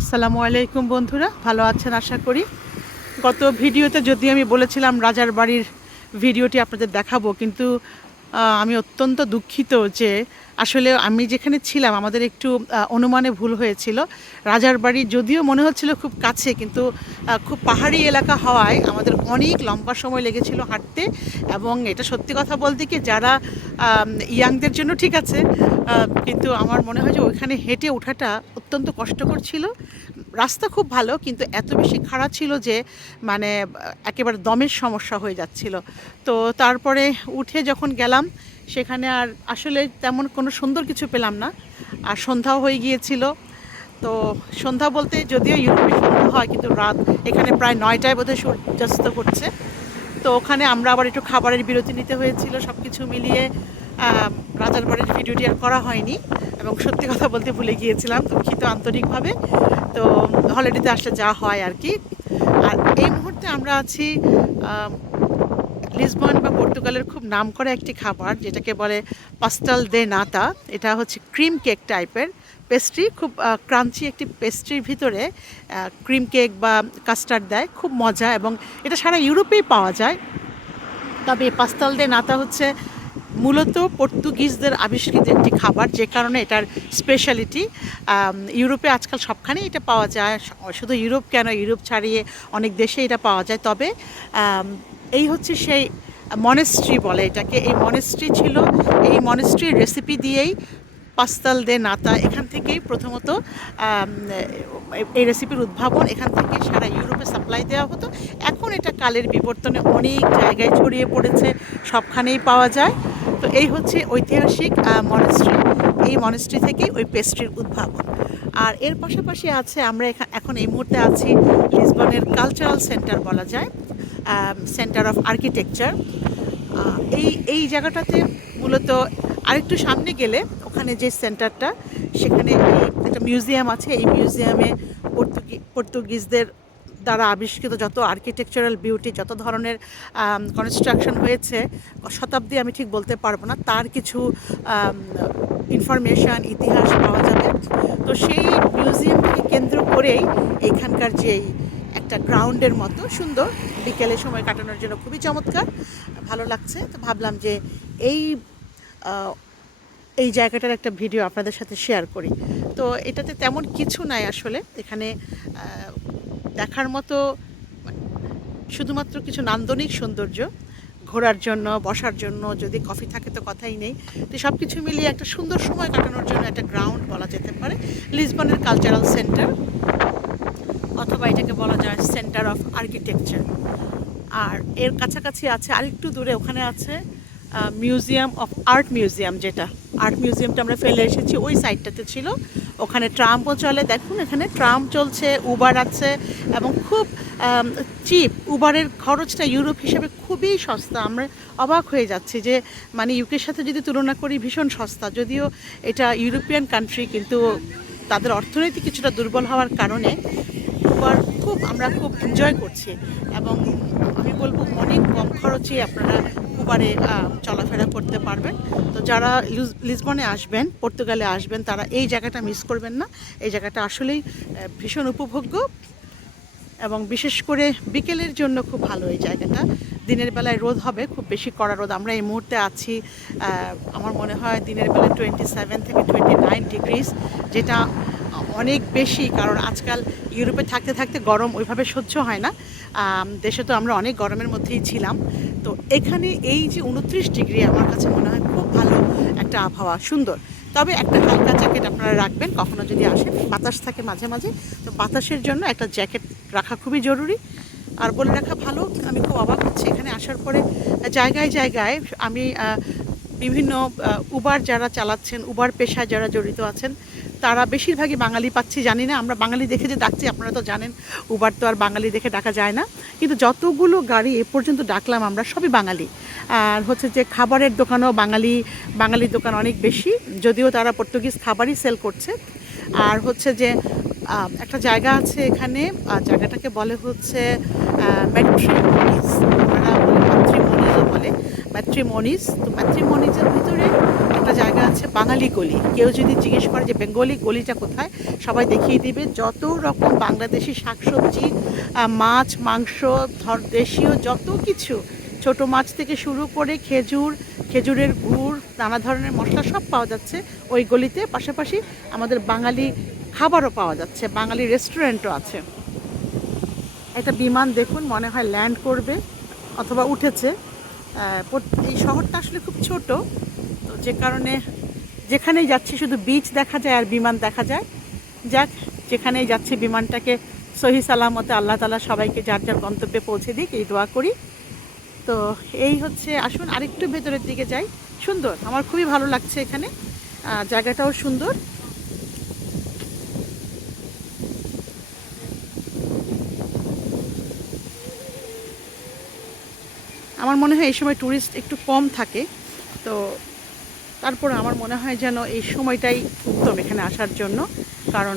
আসসালামু আলাইকুম বন্ধুরা, ভালো আছেন আশা করি। গত ভিডিওতে যদি আমি বলেছিলাম রাজার বাড়ির ভিডিওটি আপনাদের দেখাবো, কিন্তু আমি অত্যন্ত দুঃখিত যে আসলে আমি যেখানে ছিলাম আমাদের একটু অনুমানে ভুল হয়েছিল। রাজার বাড়ি যদিও মনে হচ্ছিল খুব কাছে, কিন্তু খুব পাহাড়ি এলাকা হওয়ায় আমাদের অনেক লম্বা সময় লেগেছিল হাঁটতে। এবং এটা সত্যি কথা বলতে কি, যারা ইয়াংদের জন্য ঠিক আছে, কিন্তু আমার মনে হয় যে ওইখানে হেঁটে ওঠাটা অত্যন্ত কষ্টকর ছিল। রাস্তা খুব ভালো, কিন্তু এত বেশি খাড়া ছিল যে মানে একেবারে দমের সমস্যা হয়ে যাচ্ছিল। তো তারপরে উঠে যখন গেলাম, সেখানে আর আসলে তেমন কোনো সুন্দর কিছু পেলাম না, আর সন্ধ্যাও হয়ে গিয়েছিল। তো সন্ধ্যা বলতে যদিও ইউরোপে সন্ধ্যা হয়, কিন্তু রাত এখানে প্রায় 9টায় বোধহয় সূর্যাস্ত করছে। তো ওখানে আমরা আবার একটু খাবারের বিরতি নিতে হয়েছিল। সব কিছু মিলিয়ে রাজার বাড়ির ভিডিওটি আর করা হয়নি, এবং সত্যি কথা বলতে ভুলে গিয়েছিলাম, দুঃখিত আন্তরিকভাবে। তো হলিডেতে আসলে যা হয় আর কি। আর এই মুহূর্তে আমরা আছি লিসবন বা পর্তুগালের খুব নামকরা একটি খাবার, যেটাকে বলে পাস্টাল দে নাতা। এটা হচ্ছে ক্রিম কেক টাইপের পেস্ট্রি, খুব ক্রাঞ্চি একটি পেস্ট্রির ভিতরে ক্রিম কেক বা কাস্টার্ড দেয়, খুব মজা। এবং এটা সারা ইউরোপেই পাওয়া যায়। তবে পাস্তাল দে নাতা হচ্ছে মূলত পর্তুগিজদের আবিষ্কৃত একটি খাবার, যে কারণে এটার স্পেশালিটি। ইউরোপে আজকাল সবখানেই এটা পাওয়া যায়, শুধু ইউরোপ কেন, ইউরোপ ছাড়িয়ে অনেক দেশে এটা পাওয়া যায়। তবে এই হচ্ছে সেই মনেস্ট্রি বলে এটাকে, এই মনেস্ট্রি ছিল, এই মনেস্ট্রির রেসিপি দিয়েই পাস্তাল দে নাতা, এখান থেকেই প্রথমত এই রেসিপির উদ্ভাবন, এখান থেকে সারা ইউরোপে সাপ্লাই দেওয়া হতো। এখন এটা কালের বিবর্তনে অনেক জায়গায় ছড়িয়ে পড়েছে, সবখানেই পাওয়া যায়। তো এই হচ্ছে ঐতিহাসিক মনেস্ট্রি, এই মনেস্ট্রি থেকেই ওই পেস্ট্রির উদ্ভাবন। আর এর পাশাপাশি আছে, আমরা এখন এই মুহূর্তে আছি লিসবনের কালচারাল সেন্টার বলা যায়, সেন্টার অফ আর্কিটেকচার। এই জায়গাটাতে মূলত আরেকটু সামনে গেলে ওখানে যে সেন্টারটা, সেখানে একটা মিউজিয়াম আছে। এই মিউজিয়ামে পর্তুগিজদের দ্বারা আবিষ্কৃত যত আর্কিটেকচারাল বিউটি, যত ধরনের কনস্ট্রাকশন হয়েছে, শতাব্দী আমি ঠিক বলতে পারবো না, তার কিছু ইনফরমেশান, ইতিহাস পাওয়া যাবে। তো সেই মিউজিয়ামকে কেন্দ্র করেই এখানকার যেই একটা গ্রাউন্ডের মতো সুন্দর, বিকেলে সময় কাটানোর জন্য খুবই চমৎকার, ভালো লাগছে। তো ভাবলাম যে এই এই জায়গাটার একটা ভিডিও আপনাদের সাথে শেয়ার করি। তো এটাতে তেমন কিছু নাই আসলে, এখানে দেখার মতো শুধুমাত্র কিছু নান্দনিক সৌন্দর্য, ঘোরার জন্য, বসার জন্য, যদি কফি থাকে তো কথাই নেই। তো সব কিছু মিলিয়ে একটা সুন্দর সময় কাটানোর জন্য একটা গ্রাউন্ড বলা যেতে পারে লিসবনের কালচারাল সেন্টার, অথবা এটাকে বলা যায় সেন্টার অফ আর্কিটেকচার। আর এর কাছাকাছি আছে আরেকটু দূরে, ওখানে আছে মিউজিয়াম অফ আর্ট মিউজিয়াম, যেটা আর্ট মিউজিয়ামটা আমরা ফেলে এসেছি ওই সাইডটাতে ছিল। ওখানে ট্রামও চলে, দেখুন এখানে ট্রাম চলছে, উবার আছে, এবং খুব চিপ। উবারের খরচটা ইউরোপ হিসেবে খুবই সস্তা। আমরা অবাক হয়ে যাচ্ছি যে মানে ইউকের সাথে যদি তুলনা করি ভীষণ সস্তা, যদিও এটা ইউরোপিয়ান কান্ট্রি, কিন্তু তাদের অর্থনীতি কিছুটা দুর্বল হওয়ার কারণে উবার আমরা খুব এনজয় করছি। এবং আমি বলবো অনেক কম খরচে আপনারা উবারে চলাফেরা করতে পারবেন। তো যারা লিসবনে আসবেন, পর্তুগালে আসবেন, তারা এই জায়গাটা মিস করবেন না। এই জায়গাটা আসলেই ভীষণ উপভোগ্য, এবং বিশেষ করে বিকেলের জন্য খুব ভালো এই জায়গাটা। দিনের বেলায় রোদ হবে, খুব বেশি কড়া রোদ। আমরা এই মুহূর্তে আছি, আমার মনে হয় দিনের বেলায় 27 থেকে 29 ডিগ্রিজ, যেটা অনেক বেশি, কারণ আজকাল ইউরোপে থাকতে থাকতে গরম ওইভাবে সহ্য হয় না। দেশে তো আমরা অনেক গরমের মধ্যেই ছিলাম। তো এখানে এই যে 29 ডিগ্রি, আমার কাছে মনে হয় খুব ভালো একটা আবহাওয়া, সুন্দর। তবে একটা হালকা জ্যাকেট আপনারা রাখবেন, কখনো যদি আসেন, বাতাস থাকে মাঝে মাঝে, তো বাতাসের জন্য একটা জ্যাকেট রাখা খুবই জরুরি। আর বলে রাখা ভালো, আমি খুব অবাক হচ্ছি এখানে আসার পরে জায়গায় জায়গায় আমি বিভিন্ন উবার যারা চালাচ্ছেন, উবার পেশায় যারা জড়িত আছেন, তারা বেশিরভাগই বাঙালি পাচ্ছি। জানি না, আমরা বাঙালি দেখে যে ডাকছি, আপনারা তো জানেন উবার তো আর বাঙালি দেখে ডাকা যায় না, কিন্তু যতগুলো গাড়ি এ পর্যন্ত ডাকলাম আমরা সবই বাঙালি। আর হচ্ছে যে খাবারের দোকানও বাঙালির দোকান অনেক বেশি, যদিও তারা পর্তুগিজ খাবারই সেল করছে। আর হচ্ছে যে একটা জায়গা আছে এখানে, জায়গাটাকে বলে হচ্ছে ম্যাট্রিমোনিজ, ওনারা বলে মাতৃমণিও বলে। ম্যাট্রিমনিজ। তো ম্যাট্রিমনিজের ভিতরে একটা জায়গা আছে বাঙালি গলি। কেউ যদি জিজ্ঞেস করে যে বেঙ্গলি গলিটা কোথায়, সবাই দেখিয়ে দিবে। যত রকম বাংলাদেশি শাকসবজি, মাছ, মাংস, দেশীয় যত কিছু, ছোট মাছ থেকে শুরু করে খেজুরের গুড়, নানা ধরনের মশলা সব পাওয়া যাচ্ছে ওই গলিতে। পাশাপাশি আমাদের বাঙালি খাবারও পাওয়া যাচ্ছে, বাঙালি রেস্টুরেন্টও আছে। একটা বিমান দেখুন, মনে হয় ল্যান্ড করবে অথবা উঠেছে। এই শহরটা আসলে খুব ছোট, তো যে কারণে যেখানেই যাচ্ছি শুধু বিচ দেখা যায় আর বিমান দেখা যায়। যাক, যেখানেই যাচ্ছি বিমানটাকে সহি সালামতে আল্লাহ তাআলা সবাইকে যার যার গন্তব্যে পৌঁছে দিক, এই দোয়া করি। তো এই হচ্ছে, আসুন আরেকটু ভেতরের দিকে যাই। সুন্দর, আমার খুবই ভালো লাগছে এখানে, জায়গাটাও সুন্দর। আমার মনে হয় এই সময় ট্যুরিস্ট একটু কম থাকে, তো তারপর আমার মনে হয় যেন এই সময়টাই উত্তম এখানে আসার জন্য। কারণ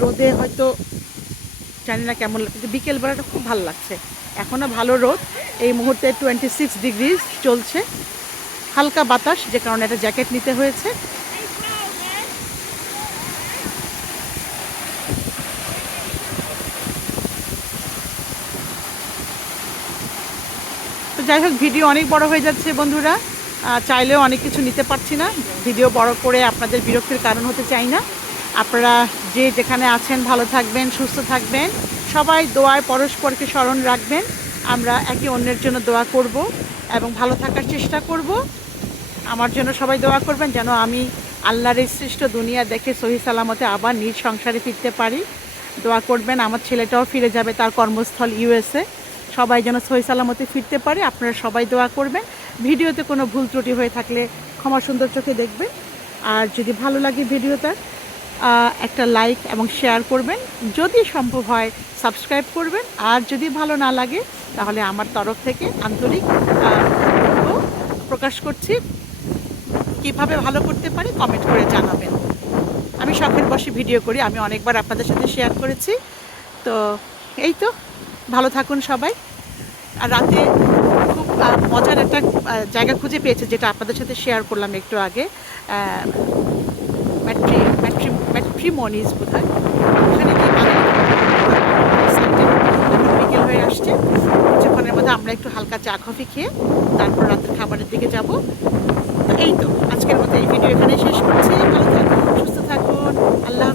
রোদে হয়তো জানি না কেমন, কিন্তু বিকেলবেলাটা খুব ভালো লাগছে। এখনও ভালো রোদ, এই মুহূর্তে 26 ডিগ্রি চলছে, হালকা বাতাস, যে কারণে একটা জ্যাকেট নিতে হয়েছে। তো যাই হোক, ভিডিও অনেক বড় হয়ে যাচ্ছে বন্ধুরা, চাইলেও অনেক কিছু নিতে পারছি না। ভিডিও বড় করে আপনাদের বিরক্তির কারণ হতে চাই না। আপনারা যে যেখানে আছেন ভালো থাকবেন, সুস্থ থাকবেন, সবাই দোয়ায় পরস্পরকে স্মরণ রাখবেন। আমরা একে অন্যের জন্য দোয়া করব এবং ভালো থাকার চেষ্টা করব। আমার জন্য সবাই দোয়া করবেন যেন আমি আল্লাহর এই সৃষ্ট দুনিয়া দেখে সহি সালামতে আবার নিজ সংসারে ফিরতে পারি। দোয়া করবেন, আমার ছেলেটাও ফিরে যাবে তার কর্মস্থল ইউএসএ। সবাই যেন সহি সালামতে ফিরতে পারে, আপনারা সবাই দোয়া করবেন। ভিডিওতে কোনো ভুল ত্রুটি হয়ে থাকলে ক্ষমা সুন্দর চোখে দেখবেন। আর যদি ভালো লাগে ভিডিওটা, একটা লাইক এবং শেয়ার করবেন, যদি সম্ভব হয় সাবস্ক্রাইব করবেন। আর যদি ভালো না লাগে তাহলে আমার তরফ থেকে আন্তরিক প্রকাশ করছি, কিভাবে ভালো করতে পারি কমেন্ট করে জানাবেন। আমি শখের বসে ভিডিও করি, আমি অনেকবার আপনাদের সাথে শেয়ার করেছি। তো এই তো, ভালো থাকুন সবাই। আর রাতে খুব মজার একটা জায়গা খুঁজে পেয়েছে, যেটা আপনাদের সাথে শেয়ার করলাম একটু আগে, ম্যাট্রিমনিজ বোধহয়। ওখানে গিয়ে বিকেল হয়ে আসছে, কিছুক্ষণের মধ্যে আমরা একটু হালকা চা কফি খেয়ে তারপর রাতের খাবারের দিকে যাব। তো এই তো, আজকের মতো এই ভিডিও এখানে শেষ করছি। ভালো থাকুন, সুস্থ থাকুন, আল্লাহ।